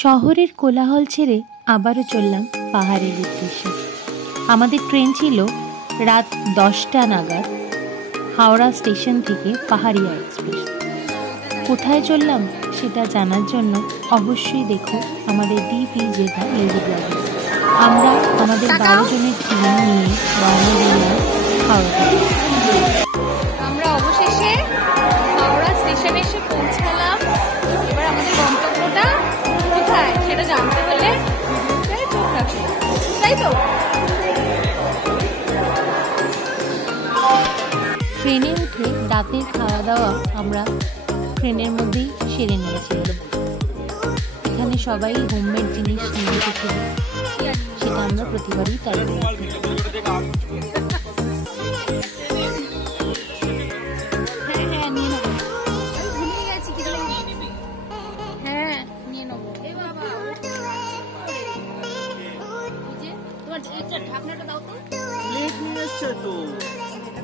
শহরের কোলাহল ছেড়ে আবারও চললাম পাহাড়ের উদ্দেশ্যে। আমাদের ট্রেন ছিল রাত 10টা নাগাদ হাওড়া স্টেশন থেকে পাহাড়িয়া এক্সপ্রেস। কোথায় চললাম সেটা জানার জন্য অবশ্যই দেখো আমাদের ডিপি যেটা মিউজিক ব্লগে। আমরা আমাদের 12 জনের টিম নিয়ে রওনা দিলাম হাওড়া থেকে। আমরা অবশেষে হাওড়া স্টেশনে এসে পৌঁছালাম। এবার আমাদের গন্তব্যটা কোথায় সেটা জানতে হলে তাই তো। ট্রেনে উঠে রাতের খাওয়া দাওয়া আমরা ট্রেনের মধ্যেই সেরে নিয়েছিলাম। এখানে সবাই হোমমেড জিনিস নিয়ে এসেছিল, সেটা আমরা প্রতিবারই তাই করি।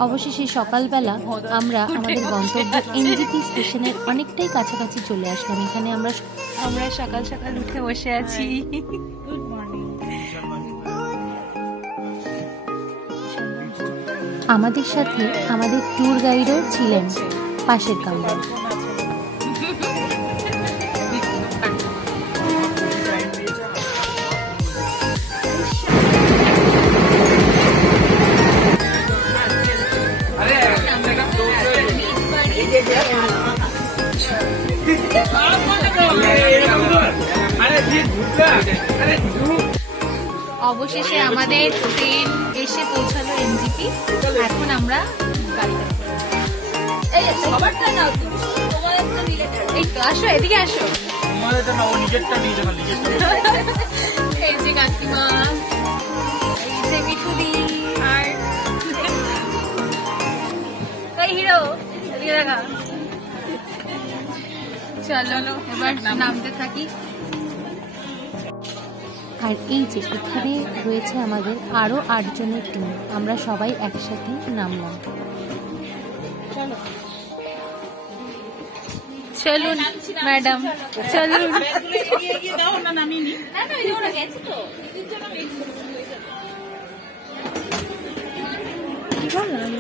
অবশেষে সকালবেলা আমরা আমাদের গন্তব্য এনজিপি স্টেশনের অনেকটাই কাছাকাছি চলে আসলাম। এখানে আমরা সকাল সকাল উঠে বসে আছি। আমাদের সাথে আমাদের ট্যুর গাইডও ছিলেন পাশের কামরায়। অবশেষে আমাদের ট্রেন এসে পৌঁছালো এনজিপি। এখন আমরা এই তো আসো, এদিকে আসো। এই যে কাকিমা, এই যে মিঠুদি আর হিরো, এদিকে দেখা। চলো এবার নামতে থাকি। আর এই যে এখানে রয়েছে আমাদের আরো 8 জনের টিম, আমরা সবাই একসাথে নামলাম। চলুন ম্যাডাম, চলুন। কি বললাম?